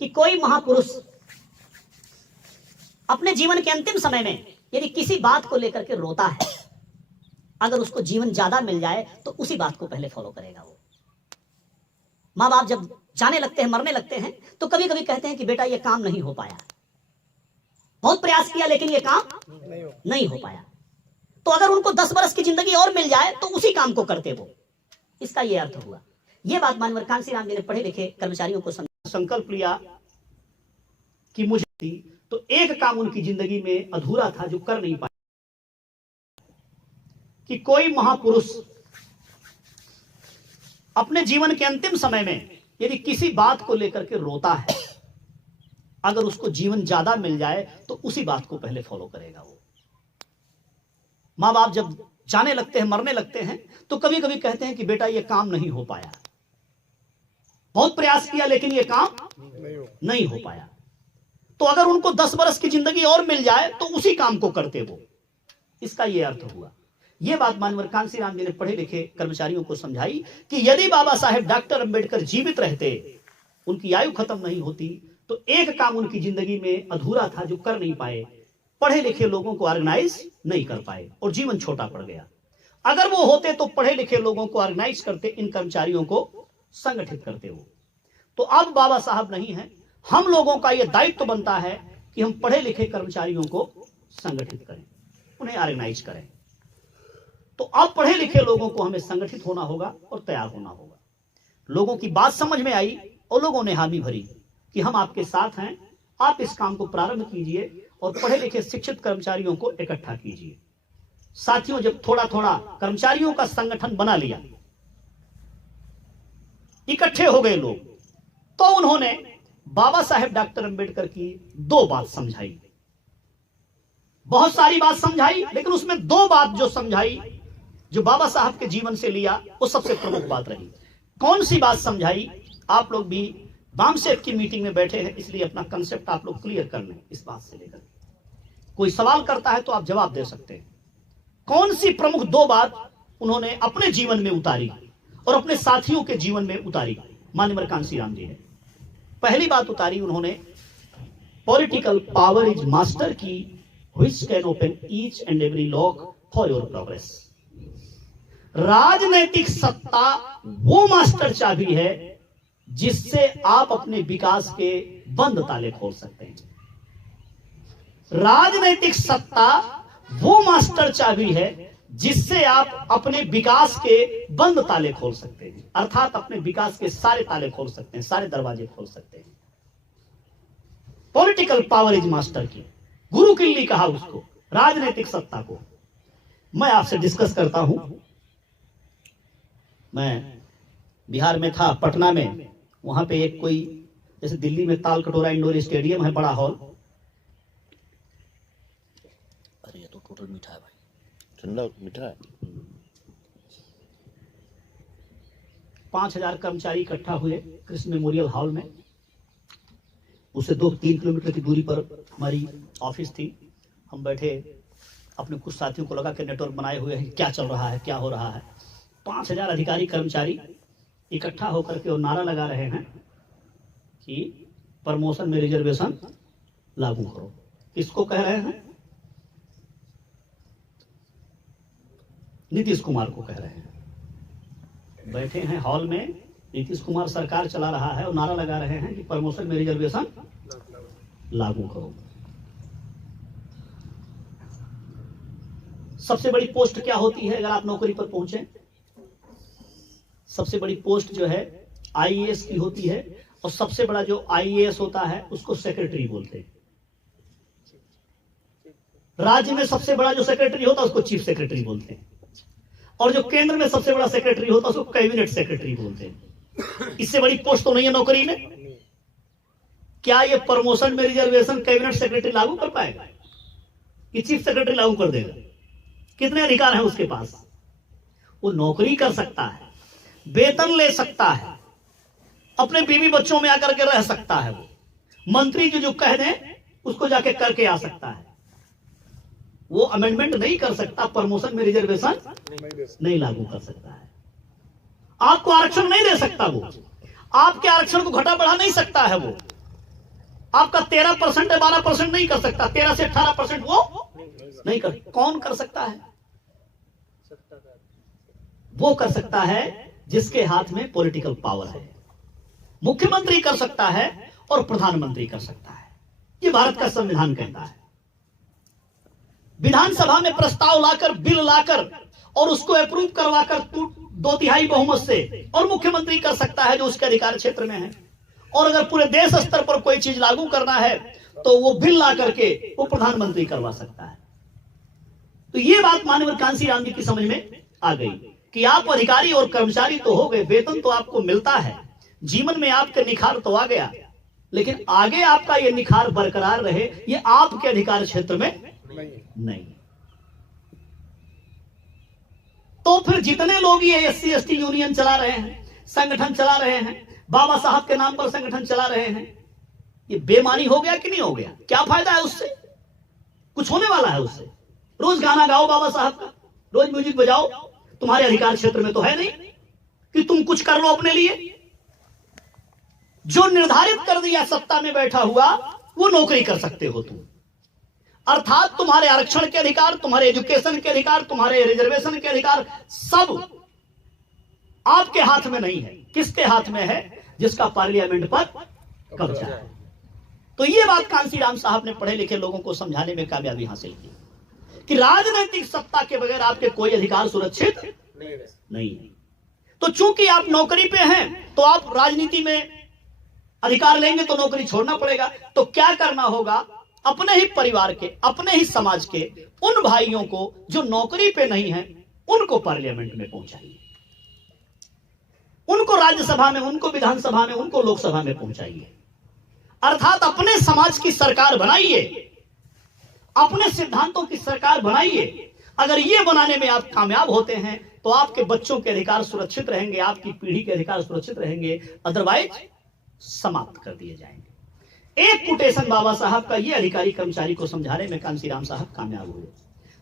कि कोई महापुरुष अपने जीवन के अंतिम समय में यदि किसी बात को लेकर के रोता है, अगर उसको जीवन ज्यादा मिल जाए तो उसी बात को पहले फॉलो करेगा वो। माँ बाप जब जाने लगते हैं, मरने लगते हैं, तो कभी कभी कहते हैं कि बेटा ये काम नहीं हो पाया, बहुत प्रयास किया लेकिन ये काम नहीं हो पाया। तो अगर उनको 10 बरस की जिंदगी और मिल जाए तो उसी काम को करते वो। इसका ये अर्थ हुआ। ये बात मानवर कांसीराम जी ने पढ़े लिखे कर्मचारियों को संकल्प लिया कि मुझे, तो एक काम उनकी जिंदगी में अधूरा था जो कर नहीं पाया, कि कोई महापुरुष अपने जीवन के अंतिम समय में यदि किसी बात को लेकर के रोता है, अगर उसको जीवन ज्यादा मिल जाए तो उसी बात को पहले फॉलो करेगा वो। माँ बाप जब जाने लगते हैं, मरने लगते हैं, तो कभी कभी कहते हैं कि बेटा ये काम नहीं हो पाया, बहुत प्रयास किया लेकिन ये काम नहीं हो पाया। तो अगर उनको 10 बरस की जिंदगी और मिल जाए तो उसी काम को करते वो। इसका ये अर्थ हुआ। यह बात मानवर कांसीराम जी ने पढ़े लिखे कर्मचारियों को समझाई कि यदि बाबा साहेब डॉक्टर अंबेडकर जीवित रहते, उनकी आयु खत्म नहीं होती, तो एक काम उनकी जिंदगी में अधूरा था जो कर नहीं पाए, पढ़े लिखे लोगों को ऑर्गेनाइज नहीं कर पाए और जीवन छोटा पड़ गया। अगर वो होते तो पढ़े लिखे लोगों को ऑर्गेनाइज करते, इन कर्मचारियों को संगठित करते वो। तो अब बाबा साहब नहीं है, हम लोगों का यह दायित्व बनता है कि हम पढ़े लिखे कर्मचारियों को संगठित करें, उन्हें ऑर्गेनाइज करें। तो अब पढ़े लिखे लोगों को हमें संगठित होना होगा और तैयार होना होगा। लोगों की बात समझ में आई और लोगों ने हामी भरी कि हम आपके साथ हैं, आप इस काम को प्रारंभ कीजिए और पढ़े लिखे शिक्षित कर्मचारियों को इकट्ठा कीजिए। साथियों, जब थोड़ा थोड़ा कर्मचारियों का संगठन बना लिया, इकट्ठे हो गए लोग, तो उन्होंने बाबा साहेब डॉक्टर अंबेडकर की 2 बात समझाई। बहुत सारी बात समझाई, लेकिन उसमें 2 बात जो समझाई, जो बाबा साहब के जीवन से लिया, वो सबसे प्रमुख बात रही। कौन सी बात समझाई? आप लोग भी बामसेफ की मीटिंग में बैठे हैं, इसलिए अपना कंसेप्ट आप लोग क्लियर कर लें। इस बात से लेकर कोई सवाल करता है तो आप जवाब दे सकते हैं। कौन सी प्रमुख 2 बात उन्होंने अपने जीवन में उतारी और अपने साथियों के जीवन में उतारी? मानवर कांसीराम जी ने पहली बात उतारी, उन्होंने पॉलिटिकल पावर इज मास्टर की which can open each and every lock for your progress. राजनैतिक सत्ता वो मास्टर चाबी है जिससे आप अपने विकास के बंद ताले खोल सकते हैं। राजनैतिक सत्ता वो मास्टर चाबी है जिससे आप अपने विकास के बंद ताले खोल सकते हैं, अर्थात अपने विकास के सारे ताले खोल सकते हैं, सारे दरवाजे खोल सकते हैं। पॉलिटिकल पावर इज मास्टर की, गुरु किल्ली कहा उसको, राजनीतिक सत्ता को। मैं आपसे डिस्कस करता हूं। मैं बिहार में था, पटना में, वहां पे एक कोई, जैसे दिल्ली में ताल कटोरा इंडोर स्टेडियम है, बड़ा हॉल। अरे ये तो टोटल मीठा है भाई, ठंडा मीठा है। 5000 कर्मचारी इकट्ठा हुए कृष्ण मेमोरियल हॉल में। उससे 2-3 किलोमीटर की दूरी पर हमारी ऑफिस थी। हम बैठे, अपने कुछ साथियों को लगा कि नेटवर्क बनाए हुए हैं, क्या चल रहा है, क्या हो रहा है। 5000 अधिकारी कर्मचारी इकट्ठा होकर के और नारा लगा रहे हैं कि प्रमोशन में रिजर्वेशन लागू करो। किसको कह रहे हैं? नीतीश कुमार को कह रहे हैं। बैठे हैं हॉल में, नीतीश कुमार सरकार चला रहा है और नारा लगा रहे हैं कि प्रमोशन में रिजर्वेशन लागू करो। सबसे बड़ी पोस्ट क्या होती है अगर आप नौकरी पर पहुंचे? सबसे बड़ी पोस्ट जो है आईएएस की होती है, और सबसे बड़ा जो आईएएस होता है उसको सेक्रेटरी बोलते हैं। राज्य में सबसे बड़ा जो सेक्रेटरी होता है उसको चीफ सेक्रेटरी बोलते हैं, और जो केंद्र में सबसे बड़ा सेक्रेटरी होता है उसको कैबिनेट सेक्रेटरी बोलते हैं। इससे बड़ी पोस्ट तो नहीं है नौकरी में। क्या ये प्रमोशन में रिजर्वेशन कैबिनेट सेक्रेटरी लागू कर पाएगा कि चीफ सेक्रेटरी लागू कर देगा? कितने अधिकार हैं उसके पास? वो नौकरी कर सकता है, वेतन ले सकता है, अपने बीवी बच्चों में आकर के रह सकता है। वो मंत्री जो कह दें उसको जाके करके आ सकता है। वो अमेंडमेंट नहीं कर सकता, प्रमोशन में रिजर्वेशन नहीं लागू कर सकता है। आपको आरक्षण नहीं दे सकता, वो आपके आरक्षण को घटा बढ़ा नहीं सकता है। वो आपका 13% है, 12% नहीं कर सकता, 13 से 18% वो नहीं कर। कौन कर सकता है? वो कर सकता है जिसके हाथ में पॉलिटिकल पावर है। मुख्यमंत्री कर सकता है और प्रधानमंत्री कर सकता है। ये भारत का संविधान कहता है। विधानसभा में प्रस्ताव लाकर, बिल लाकर और उसको अप्रूव करवाकर 2/3 बहुमत से, और मुख्यमंत्री कर सकता है जो उसके अधिकार क्षेत्र में है। और अगर पूरे देश स्तर पर कोई चीज लागू करना है तो वो बिल ला करके वो प्रधानमंत्री करवा सकता है। तो ये बात माननीय कांशीराम जी की समझ में आ गई कि आप अधिकारी और कर्मचारी तो हो गए, वेतन तो आपको मिलता है, जीवन में आपका निखार तो आ गया, लेकिन आगे आपका ये निखार बरकरार रहे, ये आपके अधिकार क्षेत्र में नहीं। तो फिर जितने लोग ये SC/ST यूनियन चला रहे हैं, संगठन चला रहे हैं, बाबा साहब के नाम पर संगठन चला रहे हैं, ये बेमानी हो गया कि नहीं हो गया? क्या फायदा है उससे? कुछ होने वाला है उससे? रोज गाना गाओ बाबा साहब का, रोज म्यूजिक बजाओ, तुम्हारे अधिकार क्षेत्र में तो है नहीं कि तुम कुछ कर लो अपने लिए। जो निर्धारित कर दिया सत्ता में बैठा हुआ वो नौकरी कर सकते हो तुम, अर्थात तुम्हारे आरक्षण के अधिकार, तुम्हारे एजुकेशन के अधिकार, तुम्हारे रिजर्वेशन के अधिकार सब आपके हाथ में नहीं है। किसके हाथ में है? जिसका पार्लियामेंट पर कब्जा है। तो ये बात कांशीराम साहब ने पढ़े लिखे लोगों को समझाने में कामयाबी हासिल की कि राजनीतिक सत्ता के बगैर आपके कोई अधिकार सुरक्षित नहीं है। तो चूंकि आप नौकरी पे हैं तो आप राजनीति में अधिकार लेंगे तो नौकरी छोड़ना पड़ेगा। तो क्या करना होगा? अपने ही परिवार के, अपने ही समाज के उन भाइयों को जो नौकरी पे नहीं है उनको पार्लियामेंट में पहुंचाइए, उनको राज्यसभा में, उनको विधानसभा में, उनको लोकसभा में पहुंचाइए। अर्थात अपने समाज की सरकार बनाइए, अपने सिद्धांतों की सरकार बनाइए। अगर ये बनाने में आप कामयाब होते हैं तो आपके बच्चों के अधिकार सुरक्षित रहेंगे, आपकी पीढ़ी के अधिकार सुरक्षित रहेंगे, अदरवाइज समाप्त कर दिए जाएंगे। एक कोटेशन बाबा साहब का ये अधिकारी कर्मचारी को समझाने में कांशीराम साहब कामयाब हुए।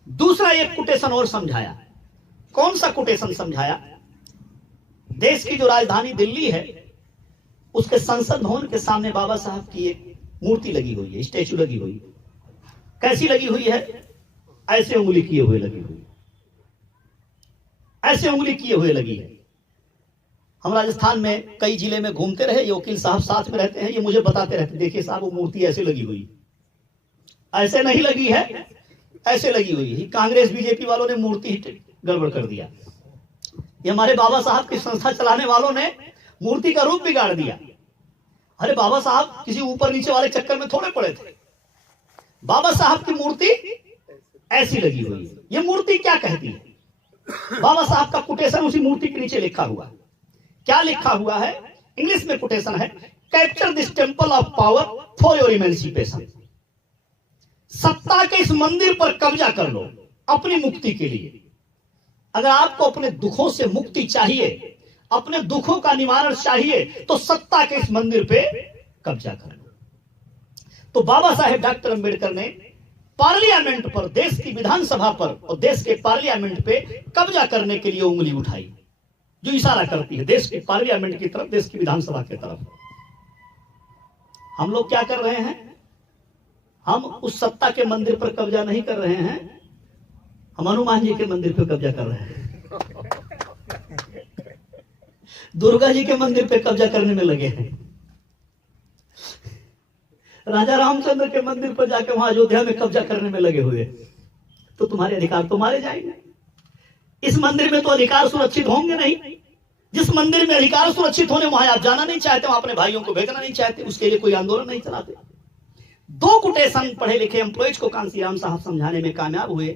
दूसरा एक कोटेशन और समझाया। कौन सा कोटेशन समझाया? देश की जो राजधानी दिल्ली है उसके संसद भवन के सामने बाबा साहब की एक मूर्ति लगी हुई है, स्टैचू लगी हुई है। कैसी लगी हुई है? ऐसे उंगली किए हुए लगी हुई, ऐसे उंगली किए हुए लगी है। हम राजस्थान में कई जिले में घूमते रहे, ये वकील साहब साथ में रहते हैं, ये मुझे बताते रहते, देखिए साहब वो मूर्ति ऐसे लगी हुई, ऐसे नहीं लगी है, ऐसे लगी हुई है। कांग्रेस बीजेपी वालों ने मूर्ति गड़बड़ कर दिया, ये हमारे बाबा साहब की संस्था चलाने वालों ने मूर्ति का रूप बिगाड़ दिया। अरे बाबा साहब किसी ऊपर नीचे वाले चक्कर में थोड़े पड़े थे, बाबा साहब की मूर्ति ऐसी लगी हुई है। ये मूर्ति क्या कहती है? बाबा साहब का कोटेशन उसी मूर्ति के नीचे लिखा हुआ है। क्या लिखा हुआ है? इंग्लिश में कोटेशन है, capture this temple of power for your emancipation. सत्ता के इस मंदिर पर कब्जा कर लो अपनी मुक्ति के लिए। अगर आपको अपने दुखों से मुक्ति चाहिए, अपने दुखों का निवारण चाहिए, तो सत्ता के इस मंदिर पे कब्जा कर लो। तो बाबा साहेब डॉक्टर अंबेडकर ने पार्लियामेंट पर, देश की विधानसभा पर और देश के पार्लियामेंट पे कब्जा करने के लिए उंगली उठाई, जो इशारा करती है देश की पार्लियामेंट की तरफ, देश की विधानसभा की तरफ। हम लोग क्या कर रहे हैं? हम उस सत्ता के मंदिर पर कब्जा नहीं कर रहे हैं, हम हनुमान जी के मंदिर पर कब्जा कर रहे हैं, दुर्गा जी के मंदिर पे कब्जा करने में लगे हैं, राजा रामचंद्र के मंदिर पर जाकर वहां अयोध्या में कब्जा करने में लगे हुए। तो तुम्हारे अधिकार तो मारे जाएंगे। इस मंदिर में तो अधिकार सुरक्षित होंगे नहीं। जिस मंदिर में अधिकार सुरक्षित होने वहां आप जाना नहीं चाहते, वहां अपने भाइयों को भेजना नहीं चाहते, उसके लिए कोई आंदोलन नहीं चलाते। दो कोटेशन पढ़े लिखे एम्प्लॉयज को कांशीराम साहब समझाने में कामयाब हुए।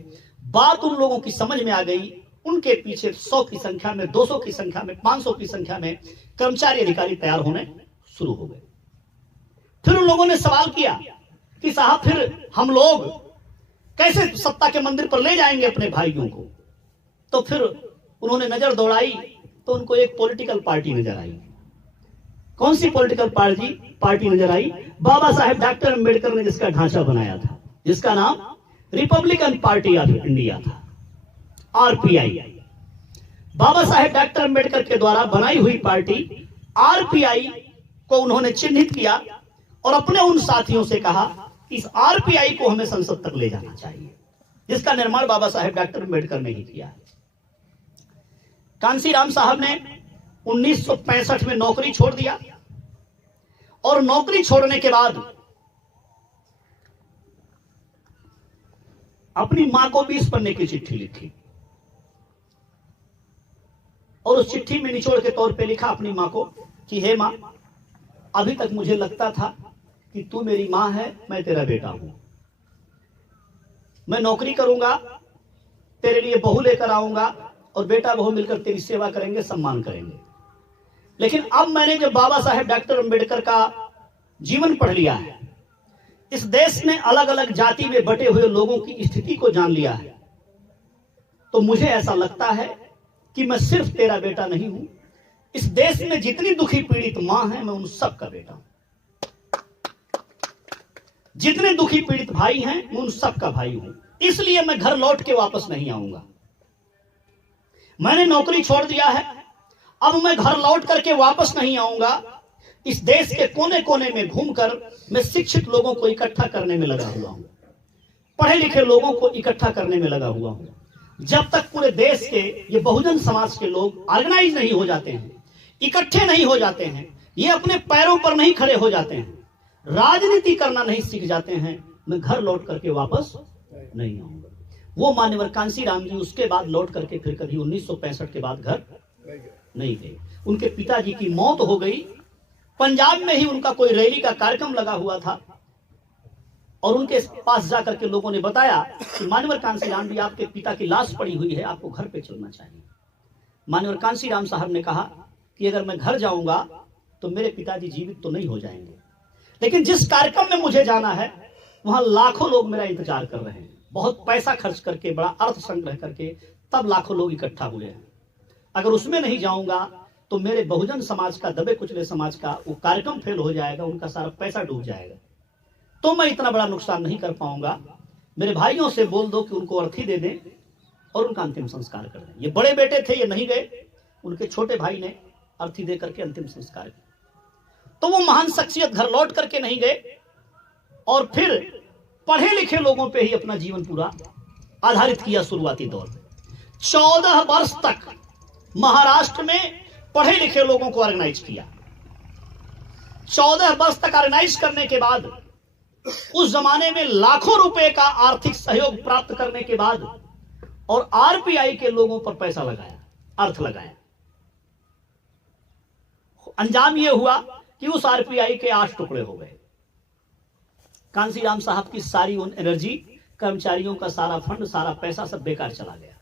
बात उन लोगों की समझ में आ गई, उनके पीछे 100 की संख्या में, 200 की संख्या में, 500 की संख्या में कर्मचारी अधिकारी तैयार होने शुरू हो गए। फिर उन लोगों ने सवाल किया कि साहब फिर हम लोग कैसे सत्ता के मंदिर पर ले जाएंगे अपने भाइयों को? तो फिर उन्होंने नजर दौड़ाई तो उनको एक पॉलिटिकल पार्टी नजर आई। कौन सी पॉलिटिकल पार्टी नजर आई? बाबा साहेब डॉक्टर अंबेडकर ने जिसका ढांचा बनाया था, जिसका नाम रिपब्लिकन पार्टी ऑफ इंडिया था, आरपीआई। बाबा साहेब डॉक्टर अंबेडकर के द्वारा बनाई हुई पार्टी आरपीआई को उन्होंने चिन्हित किया और अपने उन साथियों से कहा कि इस आरपीआई को हमें संसद तक ले जाना चाहिए, जिसका निर्माण बाबा साहेब डॉक्टर अम्बेडकर ने ही किया है। कांसीराम साहब ने 1965 में नौकरी छोड़ दिया और नौकरी छोड़ने के बाद अपनी मां को 20 पन्ने की चिट्ठी लिखी और उस चिट्ठी में निचोड़ के तौर पे लिखा अपनी मां को कि हे मां, अभी तक मुझे लगता था कि तू मेरी मां है, मैं तेरा बेटा हूं। मैं नौकरी करूंगा, तेरे लिए बहू लेकर आऊंगा और बेटा बहू मिलकर तेरी सेवा करेंगे, सम्मान करेंगे। लेकिन अब मैंने जब बाबा साहेब डॉक्टर अम्बेडकर का जीवन पढ़ लिया है, इस देश में अलग अलग जाति में बटे हुए लोगों की स्थिति को जान लिया है, तो मुझे ऐसा लगता है कि मैं सिर्फ तेरा बेटा नहीं हूं, इस देश में जितनी दुखी पीड़ित मां है, मैं उन सब का बेटा हूं। जितने दुखी पीड़ित भाई हैं, मैं उन सब का भाई हूं। इसलिए मैं घर लौट के वापस नहीं आऊंगा। मैंने नौकरी छोड़ दिया है, अब मैं घर लौट करके वापस नहीं आऊंगा। इस देश के कोने कोने में घूमकर मैं शिक्षित लोगों को इकट्ठा करने में लगा हुआ हूं, पढ़े लिखे लोगों को इकट्ठा करने में लगा हुआ हूं। जब तक पूरे देश के ये बहुजन समाज के लोग ऑर्गेनाइज नहीं हो जाते हैं, इकट्ठे नहीं हो जाते हैं, ये अपने पैरों पर नहीं खड़े हो जाते हैं, राजनीति करना नहीं सीख जाते हैं, मैं घर लौट करके वापस नहीं आऊंगा। वो मान्यवर कांसीराम जी उसके बाद लौट करके फिर कभी 1965 के बाद घर नहीं गए। उनके पिताजी की मौत हो गई। पंजाब में ही उनका कोई रैली का कार्यक्रम लगा हुआ था और उनके पास जाकर के लोगों ने बताया कि मान्यवर कांसीराम जी, आपके पिता की लाश पड़ी हुई है, आपको घर पे चलना चाहिए। मान्यवर कांसीराम साहब ने कहा कि अगर मैं घर जाऊंगा तो मेरे पिताजी जीवित तो नहीं हो जाएंगे, लेकिन जिस कार्यक्रम में मुझे जाना है वहां लाखों लोग मेरा इंतजार कर रहे हैं। बहुत पैसा खर्च करके, बड़ा अर्थ संग्रह करके तब लाखों लोग इकट्ठा हुए हैं। अगर उसमें नहीं जाऊंगा तो मेरे बहुजन समाज का, दबे कुचले समाज का वो कार्यक्रम फेल हो जाएगा, उनका सारा पैसा डूब जाएगा, तो मैं इतना बड़ा नुकसान नहीं कर पाऊंगा। मेरे भाइयों से बोल दो कि उनको अर्थी दे दें और उनका अंतिम संस्कार कर दें। ये बड़े बेटे थे, ये नहीं गए, उनके छोटे भाई ने अर्थी दे करके अंतिम संस्कार किया। तो वो महान शख्सियत घर लौट करके नहीं गए और फिर पढ़े लिखे लोगों पे ही अपना जीवन पूरा आधारित किया। शुरुआती दौर में 14 वर्ष तक महाराष्ट्र में पढ़े लिखे लोगों को ऑर्गेनाइज किया। 14 वर्ष तक ऑर्गेनाइज करने के बाद, उस जमाने में लाखों रुपए का आर्थिक सहयोग प्राप्त करने के बाद और आरपीआई के लोगों पर पैसा लगाया, अर्थ लगाया, अंजाम यह हुआ कि उस आरपीआई के 8 टुकड़े हो गए। कांसीराम साहब की सारी उन एनर्जी, कर्मचारियों का सारा फंड, सारा पैसा सब बेकार चला गया।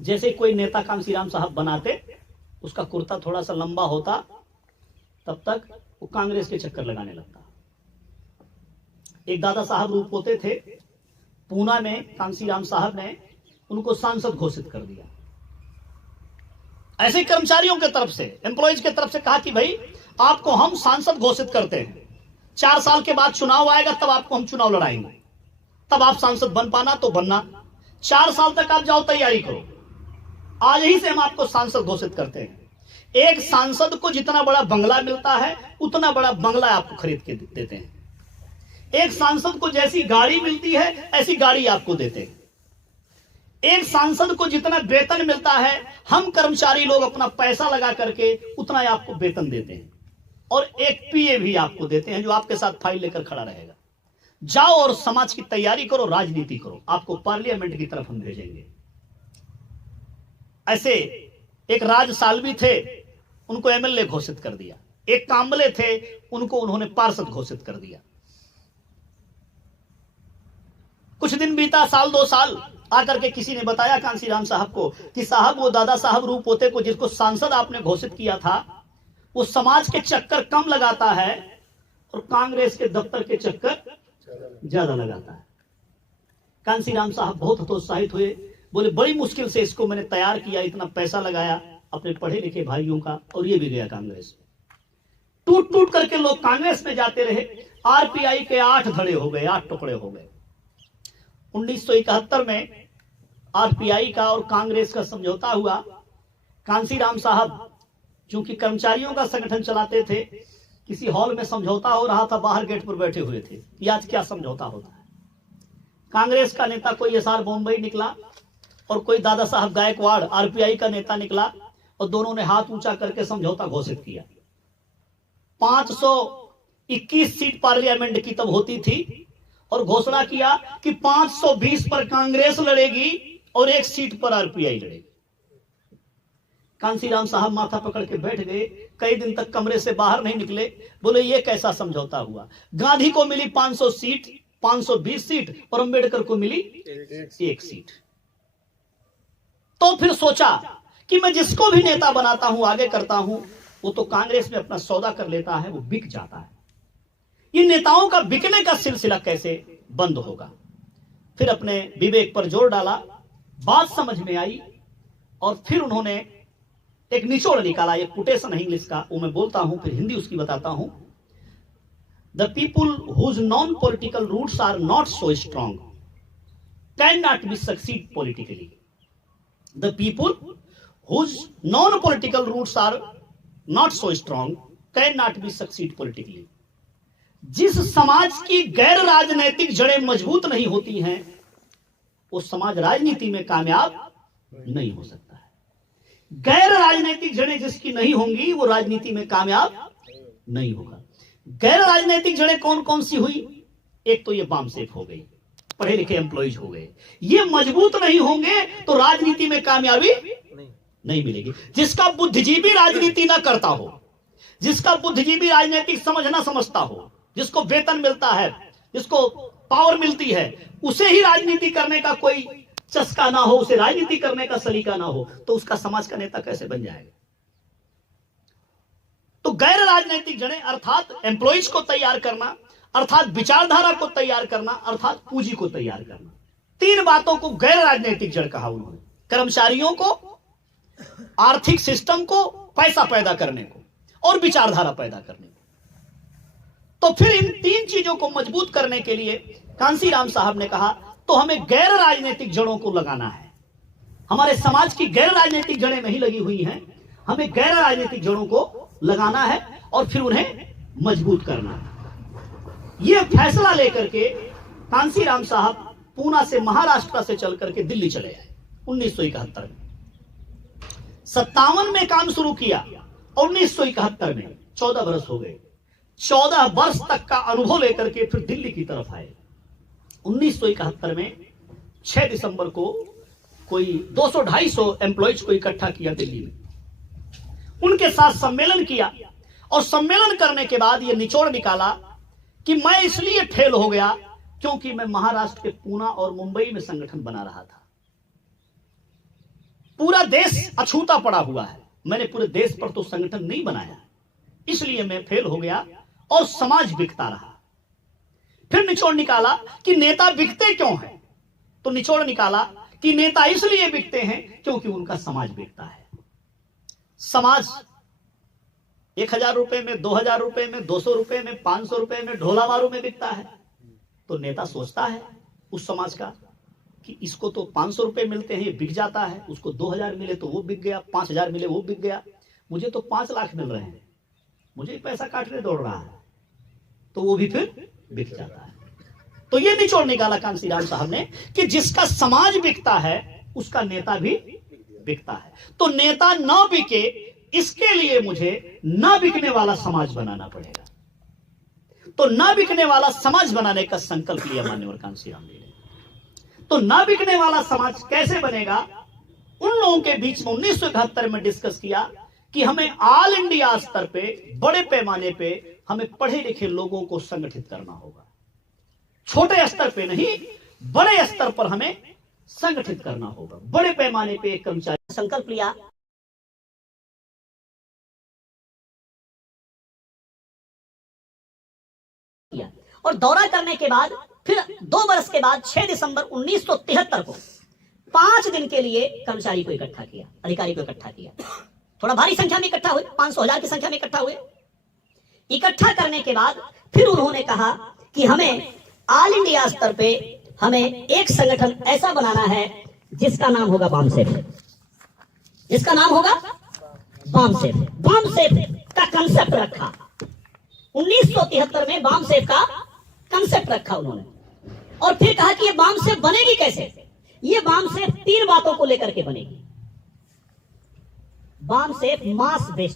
जैसे कोई नेता कांसीराम साहब बनाते, उसका कुर्ता थोड़ा सा लंबा होता, तब तक वो कांग्रेस के चक्कर लगाने लगता। एक दादा साहब रूप होते थे पूना में, कांसीराम साहब ने उनको सांसद घोषित कर दिया। ऐसे कर्मचारियों के तरफ से, एम्प्लॉइज के तरफ से कहा कि भाई आपको हम सांसद घोषित करते हैं, 4 साल के बाद चुनाव आएगा, तब आपको हम चुनाव लड़ाएंगे, तब आप सांसद बन पाना तो बनना, 4 साल तक आप जाओ, तैयारी करो, आज ही से हम आपको सांसद घोषित करते हैं। एक सांसद को जितना बड़ा बंगला मिलता है, उतना बड़ा बंगला आपको खरीद के देते हैं। एक सांसद को जैसी गाड़ी मिलती है, ऐसी गाड़ी आपको देते हैं। एक सांसद को जितना वेतन मिलता है, हम कर्मचारी लोग अपना पैसा लगा करके उतना ही आपको वेतन देते हैं, और एक पीए भी आपको देते हैं जो आपके साथ फाइल लेकर खड़ा रहेगा। जाओ और समाज की तैयारी करो, राजनीति करो, आपको पार्लियामेंट की तरफ हम भेजेंगे। ऐसे एक राज सालवी थे, उनको एमएलए घोषित कर दिया। एक कांबले थे, उनको उन्होंने पार्षद घोषित कर दिया। कुछ दिन बीता, साल 2 साल, आकर के किसी ने बताया कांसीराम साहब को कि साहब वो दादा साहब रूप होते को जिसको सांसद आपने घोषित किया था, वो समाज के चक्कर कम लगाता है और कांग्रेस के दफ्तर के चक्कर ज्यादा लगाता है। कांसीराम साहब बहुत हतोत्साहित हुए, बोले बड़ी मुश्किल से इसको मैंने तैयार किया, इतना पैसा लगाया अपने पढ़े लिखे भाइयों का, और ये भी गया कांग्रेस में। टूट टूट करके लोग कांग्रेस में जाते रहे। आरपीआई के 8 धड़े हो गए, 8 टुकड़े हो गए। 1971 में आरपीआई का और कांग्रेस का समझौता हुआ। कांसीराम साहब चूंकि कर्मचारियों का संगठन चलाते थे, किसी हॉल में समझौता हो रहा था, बाहर गेट पर बैठे हुए थे कि आज क्या समझौता होता है। कांग्रेस का नेता कोई एसआर बॉम्बई निकला और कोई दादा साहब गायकवाड़ आरपीआई का नेता निकला और दोनों ने हाथ ऊंचा करके समझौता घोषित किया। 521 सीट पार्लियामेंट की तब होती थी और घोषणा किया कि 520 पर कांग्रेस लड़ेगी और 1 सीट पर आरपीआई लड़ेगी। कांसीराम साहब माथा पकड़ के बैठ गए, कई दिन तक कमरे से बाहर नहीं निकले। बोले ये कैसा समझौता हुआ? गांधी को मिली 500 सीट, 520 सीट और अंबेडकर को मिली 1 सीट। तो फिर सोचा कि मैं जिसको भी नेता बनाता हूं, आगे करता हूं, वो तो कांग्रेस में अपना सौदा कर लेता है, वो बिक जाता है। ये नेताओं का बिकने का सिलसिला कैसे बंद होगा? फिर अपने विवेक पर जोर डाला, बात समझ में आई और फिर उन्होंने एक निचोड़ निकाला। एक कोटेशन है इंग्लिश का, वो मैं बोलता हूं, फिर हिंदी उसकी बताता हूं। The people whose non political roots are not so strong can not be succeed politically. The people whose non political roots are not so strong can not be succeed politically. जिस समाज की गैर राजनैतिक जड़ें मजबूत नहीं होती हैं, वो समाज राजनीति में कामयाब नहीं हो सकता है। गैर राजनीतिक जड़ें जिसकी नहीं होंगी, वो राजनीति में कामयाब नहीं होगा। गैर राजनीतिक जड़ें कौन कौन सी हुई? एक तो ये बामसेफ हो गई, पढ़े लिखे एम्प्लॉइज हो गए। ये मजबूत नहीं होंगे तो राजनीति में कामयाबी नहीं मिलेगी। जिसका बुद्धिजीवी राजनीति ना करता हो, जिसका बुद्धिजीवी राजनीतिक समझ ना समझता हो, जिसको वेतन मिलता है, जिसको पावर मिलती है, उसे ही राजनीति करने का कोई चस्का ना हो, उसे राजनीति करने का सलीका ना हो, तो उसका समाज का नेता कैसे बन जाएगा? तो गैर राजनीतिक जड़ें अर्थात एम्प्लॉइज को तैयार करना, अर्थात विचारधारा को तैयार करना, अर्थात पूंजी को तैयार करना। 3 बातों को गैर राजनीतिक जड़ कहा उन्होंने। कर्मचारियों को, आर्थिक सिस्टम को, पैसा पैदा करने को और विचारधारा पैदा करने को। तो फिर इन 3 चीजों को मजबूत करने के लिए कांसीराम साहब ने कहा तो हमें गैर राजनीतिक जड़ों को लगाना है। हमारे समाज की गैर राजनीतिक जड़ें नहीं लगी हुई हैं, हमें गैर राजनीतिक जड़ों को लगाना है और फिर उन्हें मजबूत करना है। यह फैसला लेकर के कांसीराम साहब पूना से, महाराष्ट्र से चल करके दिल्ली चले आए 1971 में। 57 में काम शुरू किया और 1971 में 14 वर्ष हो गए। 14 वर्ष तक का अनुभव लेकर के फिर दिल्ली की तरफ आए। 1971 में 6 दिसंबर को कोई 200-250 एम्प्लॉइज को इकट्ठा किया दिल्ली में, उनके साथ सम्मेलन किया और सम्मेलन करने के बाद यह निचोड़ निकाला कि मैं इसलिए फेल हो गया क्योंकि मैं महाराष्ट्र के पूना और मुंबई में संगठन बना रहा था। पूरा देश अछूता पड़ा हुआ है, मैंने पूरे देश पर तो संगठन नहीं बनाया, इसलिए मैं फेल हो गया और समाज बिकता रहा। फिर निचोड़ निकाला कि नेता बिकते क्यों हैं? तो निचोड़ निकाला कि नेता इसलिए बिकते हैं क्योंकि उनका समाज बिकता है। समाज 1000 रुपए में, 2000 रुपए में, 200 रुपए में, 500 रुपए में, ढोलावारू में बिकता है। तो नेता सोचता है उस समाज का कि इसको तो 500 रुपए मिलते हैं, ये बिक जाता है, उसको 2000 मिले तो वो बिक गया, 5000 मिले वो बिक गया, मुझे तो 5 लाख मिल रहे हैं, मुझे पैसा काटने दौड़ रहा है, तो वो भी फिर बिक जाता है। तो ये निचोड़ निकाला कांसीराम साहब ने कि जिसका समाज बिकता है उसका नेता भी बिकता है। तो नेता ना बिके, इसके लिए मुझे ना बिकने वाला समाज बनाना पड़ेगा। तो ना बिकने वाला समाज बनाने का संकल्प लिया माननीय कांसीराम जी ने। तो ना बिकने वाला समाज कैसे बनेगा, उन लोगों के बीच में 1971 में डिस्कस किया कि हमें ऑल इंडिया स्तर पे, बड़े पैमाने पे हमें पढ़े लिखे लोगों को संगठित करना होगा। छोटे स्तर पे नहीं, बड़े स्तर पर हमें संगठित करना होगा। बड़े पैमाने पे एक कर्मचारी संकल्प लिया। और दौरा करने के बाद फिर 2 वर्ष के बाद 6 दिसंबर 1973 को 5 दिन के लिए कर्मचारी को इकट्ठा किया, अधिकारी को इकट्ठा किया। थोड़ा भारी संख्या में इकट्ठा हुए, 500,000 की संख्या में इकट्ठा हुए। इकट्ठा करने के बाद फिर उन्होंने कहा कि हमें ऑल इंडिया स्तर पे हमें एक संगठन ऐसा बनाना है जिसका नाम होगा बामसेफ। जिसका नाम होगा बामसेफ। बामसेफ का कंसेप्ट रखा 1973 में बाम सेफ का कंसेप्ट रखा उन्होंने, और फिर कहा कि ये बाम सेफ बनेगी कैसे। ये बाम सेफ 3 बातों को लेकर के बनेगी। बाम सेफ मास बेस्ड